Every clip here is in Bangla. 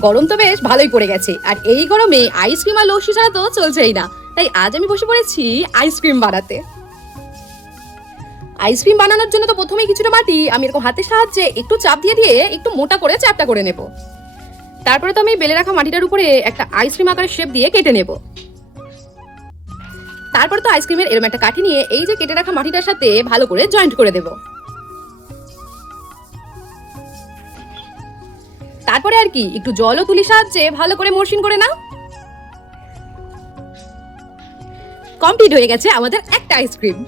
গরম তো বেশ ভালোই পড়ে গেছে, আর এই গরমে আইসক্রিম আর লস্যি ছাড়া তো চলছেই না। তাই আজ আমি বসে পড়েছি আইসক্রিম বানাতে। আইসক্রিম বানানোর জন্য তো প্রথমেই কিছুটা মাটি আমি এরকম হাতের সাহায্যে একটু চাপ দিয়ে দিয়ে একটু মোটা করে চ্যাপটা করে নেব। তারপরে তো আমি বেলে রাখা মাটিটার উপরে একটা আইসক্রিম আকারের শেপ দিয়ে কেটে নেব। তারপর তো আইসক্রিমের এরকম একটা কাঠি নিয়ে এই যে কেটে রাখা মাটিটার সাথে ভালো করে জয়েন্ট করে দেব। তারপরে আর কি একটু জল ও তুলির সাহায্যে ভালো করে মসৃণ করে নাও। কমপ্লিট হয়ে গেছে আমাদের একটা আইসক্রিম।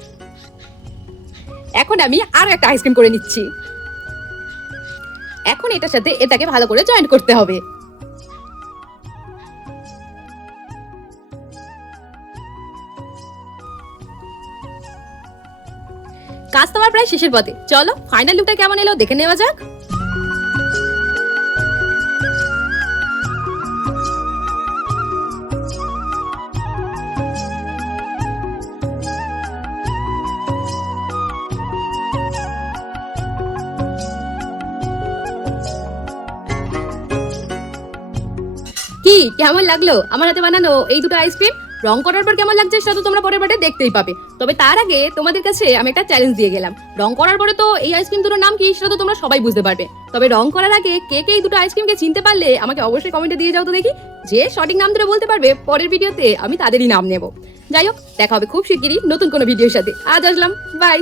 এখন আমি আরো একটা আইসক্রিম করে নিচ্ছি। এখন এটার সাথে এটাকে ভালো করে জয়েন্ট করতে হবে। কাজ তো আমার প্রায় শেষের পথে, চলো ফাইনাল লুকটা কেমন এলো দেখে নেওয়া যাক। কি কেমন লাগলো আমার হাতে বানানো এই দুটো আইসক্রিম? রং করার পর কেমন লাগছে সেটা তো তোমরা পরের পার্টে দেখতেই পাবে। তবে তার আগে তোমাদের কাছে আমি একটা চ্যালেঞ্জ দিয়ে গেলাম, রং করার পরে তো এই আইসক্রিম দুটোর নাম কি সেটা তো তোমরা সবাই বুঝতে পারবে। তবে রং করার আগে কে কে এই দুটো আইসক্রিমকে চিনতে পারলে আমাকে অবশ্যই কমেন্টে দিয়ে যাও তো দেখি। যে সঠিক নাম ধরে বলতে পারবে পরের ভিডিওতে আমি তাদেরই নাম নেব। যাই হোক, দেখা হবে খুব শিগগিরই নতুন কোনো ভিডিওর সাথে। আজ আসলাম, বাই।